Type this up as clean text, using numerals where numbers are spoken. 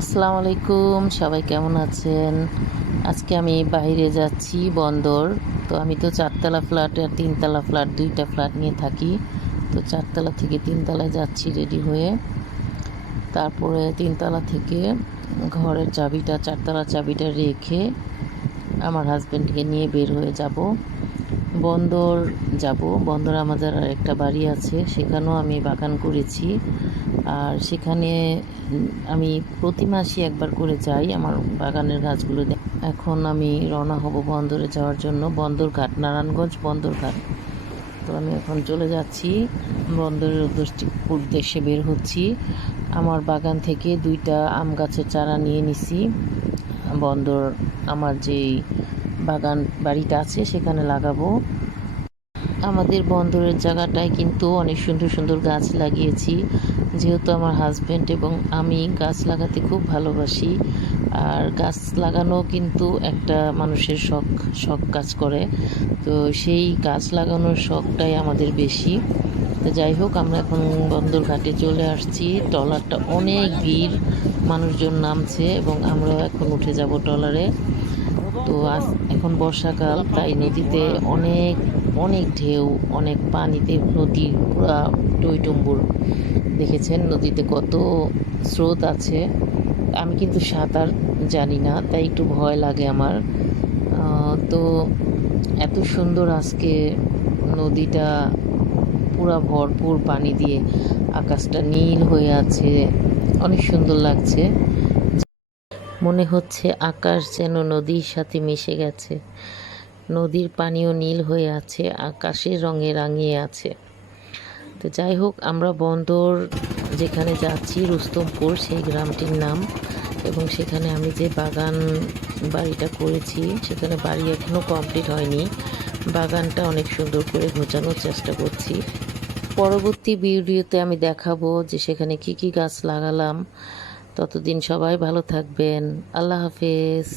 আসসালামু আলাইকুম, সবাই কেমন আছেন? আজকে আমি বাইরে যাচ্ছি বন্দর। তো আমি তো ৪ তলা ফ্ল্যাট আর ৩ তলা ফ্ল্যাট ২ টা ফ্ল্যাট নিয়ে থাকি। তো ৪ তলা থেকে ৩ তলায় যাচ্ছি রেডি হয়ে। তারপরে ৩ তলা থেকে ঘরের চাবিটা ৪ তলার চাবিটা রেখে আমার হাজব্যান্ডকে নিয়ে বের হয়ে যাব। বন্দর যাব। বন্দরে আমাদের আরেকটা বাড়ি আছে, সেখানেও আমি বাগান করেছি। আর সেখানে আমি প্রতি মাসে একবার করে যাই আমার বাগানের গাছগুলো এখন আমি রওনা হব বন্দরে যাওয়ার জন্য। বন্দরঘাট, নারায়ণগঞ্জ বন্দরঘাট। তো আমি এখন চলে যাচ্ছি বন্দরের উদ্দেশ্যে বের হচ্ছি। আমার বাগান থেকে 2টা আম গাছের চারা নিয়ে নিছি। বন্দর আমার যেই বাগান বাড়িটা আছে সেখানে লাগাবো। আমাদের বন্দরের জায়গাটায় কিন্তু অনেক সুন্দর সুন্দর গাছ লাগিয়েছি, যেহেতু আমার হাজব্যান্ড এবং আমি গাছ লাগাতে খুব ভালোবাসি। আর গাছ লাগানো কিন্তু একটা মানুষের শখ শখ কাজ করে। তো সেই গাছ লাগানোর শখটাই আমাদের বেশি। তো যাই হোক, আমরা এখন বন্দর ঘাটে চলে আসছি। ট্রলারটা অনেক ভিড়, মানুষজন নামছে এবং আমরাও এখন উঠে যাব ট্রলারে। তো এখন বর্ষাকাল, তাই নদীতে অনেক অনেক ঢেউ, অনেক পানিতে নদী পুরা টইটুম্বুর। দেখেছেন নদীতে কত স্রোত আছে। আমি কিন্তু সাঁতার জানি না, তাই একটু ভয় লাগে আমার। তো এত সুন্দর আজকে নদীটা, পুরা ভরপুর পানি দিয়ে, আকাশটা নীল হয়ে আছে, অনেক সুন্দর লাগছে। মনে হচ্ছে আকাশ যেন নদীর সাথে মিশে গেছে। নদীর পানিও নীল হয়ে আছে, আকাশের রঙে রাঙিয়ে আছে। তো যাই হোক, আমরা বন্দর যেখানে যাচ্ছি রুস্তমপুর, সেই গ্রামটির নাম। এবং সেখানে আমি যে বাগান বাড়িটা করেছি, সেখানে বাড়ি এখনও কমপ্লিট হয়নি। বাগানটা অনেক সুন্দর করে গোছানোর চেষ্টা করছি। পরবর্তী ভিডিওতে আমি দেখাবো যে সেখানে কি কি গাছ লাগালাম। ততদিন সবাই ভালো থাকবেন। আল্লাহ হাফেজ।